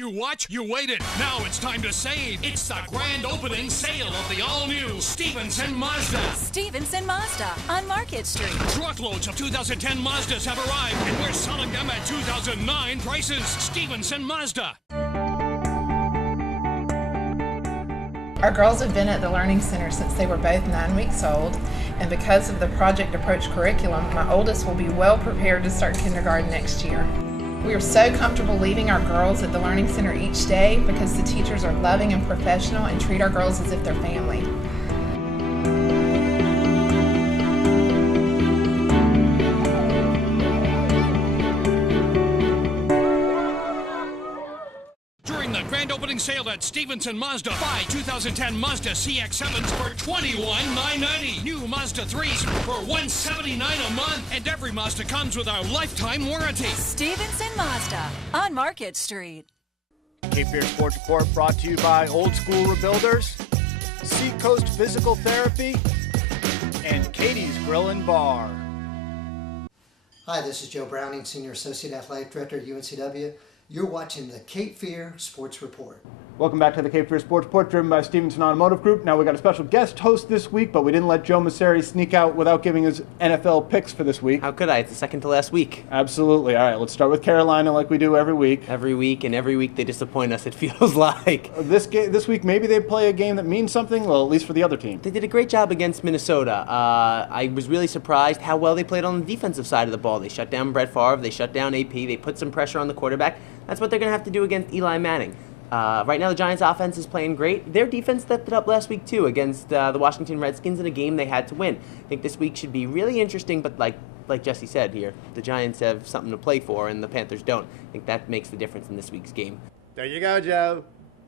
You watch, you waited. Now it's time to save. It's the grand opening sale of the all-new Stevenson Mazda. Stevenson Mazda on Market Street. Truckloads of 2010 Mazdas have arrived, and we're selling them at 2009 prices. Stevenson Mazda. Our girls have been at the Learning Center since they were both 9 weeks old, and because of the Project Approach curriculum, my oldest will be well prepared to start kindergarten next year. We are so comfortable leaving our girls at the Learning Center each day because the teachers are loving and professional and treat our girls as if they're family. During the grand opening sale at Stevenson Mazda, buy 2010 Mazda CX-7s for $21,990. New Mazda 3s for $179 a month. And every Mazda comes with our lifetime warranty. Stevenson Mazda on Market Street. Cape Fear Sports Report brought to you by Old School Rebuilders, Seacoast Physical Therapy, and Katie's Grill and Bar. Hi, this is Joe Browning, Senior Associate Athletic Director at UNCW. You're watching the Cape Fear Sports Report. Welcome back to the Cape Fear Sports Report, driven by Stevenson Automotive Group. Now, we got a special guest host this week, but we didn't let Joe Masseri sneak out without giving his NFL picks for this week. How could I? It's the second to last week. Absolutely. All right, let's start with Carolina like we do every week. Every week they disappoint us, it feels like. This week, maybe they play a game that means something, well, at least for the other team. They did a great job against Minnesota. I was really surprised how well they played on the defensive side of the ball. They shut down Brett Favre, they shut down AP, they put some pressure on the quarterback. That's what they're going to have to do against Eli Manning. Right now, the Giants' offense is playing great. Their defense stepped it up last week, too, against the Washington Redskins in a game they had to win. I think this week should be really interesting, but like Jesse said here, the Giants have something to play for, and the Panthers don't. I think that makes the difference in this week's game. There you go, Joe.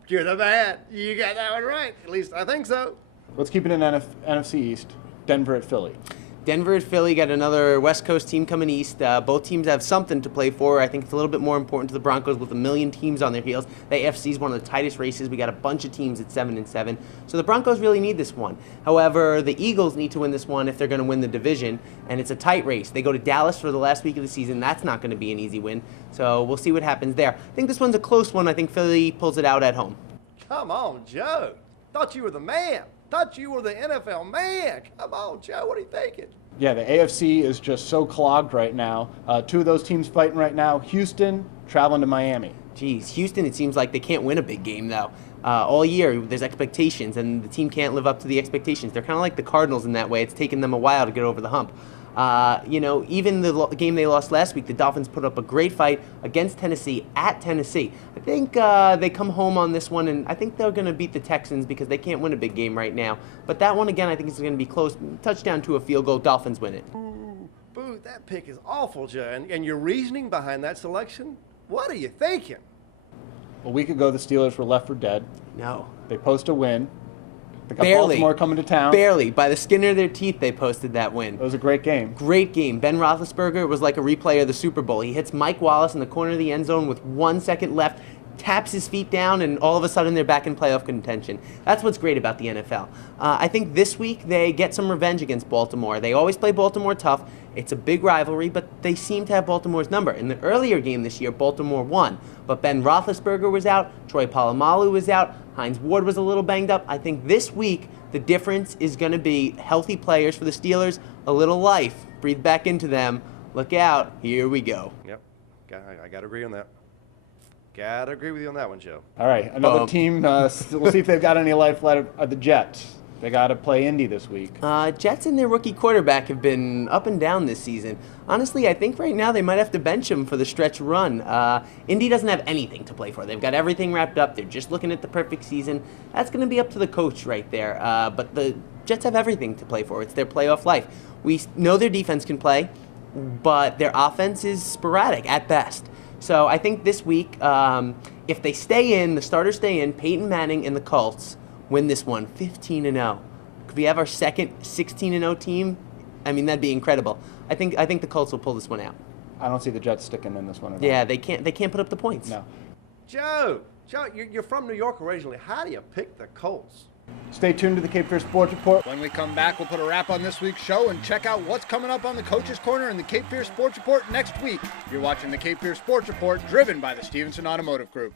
You're the man. You got that one right. At least I think so. Let's keep it in NFC East. Denver at Philly. Denver and Philly got another West Coast team coming east. Both teams have something to play for. I think it's a little bit more important to the Broncos with 1 million teams on their heels. The AFC is one of the tightest races. We got a bunch of teams at 7-7. So the Broncos really need this one. However, the Eagles need to win this one if they're going to win the division, and it's a tight race. They go to Dallas for the last week of the season. That's not going to be an easy win. So we'll see what happens there. I think this one's a close one. I think Philly pulls it out at home. Come on, Joe. Thought you were the man. Thought you were the NFL man. Come on, Joe. What are you thinking? Yeah, the AFC is just so clogged right now. Two of those teams fighting right now. Houston traveling to Miami. Geez, Houston, it seems like they can't win a big game, though. All year, there's expectations, and the team can't live up to the expectations. They're kind of like the Cardinals in that way. It's taken them a while to get over the hump. Even the game they lost last week, the Dolphins put up a great fight against Tennessee at Tennessee. I think they come home on this one, and I think they're going to beat the Texans because they can't win a big game right now. But that one, again, I think is going to be close. Touchdown to a field goal. Dolphins win it. Boo, that pick is awful, Joe. And your reasoning behind that selection? What are you thinking? A week ago, the Steelers were left for dead. No. They post a win. They got Barely. Baltimore coming to town. Barely. By the skin of their teeth, they posted that win. It was a great game. Great game. Ben Roethlisberger was like a replay of the Super Bowl. He hits Mike Wallace in the corner of the end zone with 1 second left, taps his feet down, and all of a sudden they're back in playoff contention. That's what's great about the NFL. I think this week they get some revenge against Baltimore. They always play Baltimore tough. It's a big rivalry, but they seem to have Baltimore's number. In the earlier game this year, Baltimore won, but Ben Roethlisberger was out, Troy Polamalu was out, Hines Ward was a little banged up. I think this week the difference is going to be healthy players for the Steelers, a little life, breathe back into them. Look out, here we go. Yep, I got to agree on that. Got to agree with you on that one, Joe. All right, another team. We'll see if they've got any life left. Are the Jets. They got to play Indy this week. Jets and their rookie quarterback have been up and down this season. Honestly, I think right now they might have to bench him for the stretch run. Indy doesn't have anything to play for. They've got everything wrapped up. They're just looking at the perfect season. That's going to be up to the coach right there. But the Jets have everything to play for. It's their playoff life. We know their defense can play, but their offense is sporadic at best. So I think this week, if they stay in, the starters stay in, Peyton Manning and the Colts win this one 15-0. Could we have our second 16-0 team? I mean, that'd be incredible. I think the Colts will pull this one out. I don't see the Jets sticking in this one at all. Yeah, they can't put up the points. No. Joe, you're from New York originally. How do you pick the Colts? Stay tuned to the Cape Fear Sports Report. When we come back, we'll put a wrap on this week's show and check out what's coming up on the Coach's Corner and the Cape Fear Sports Report next week. You're watching the Cape Fear Sports Report, driven by the Stevenson Automotive Group.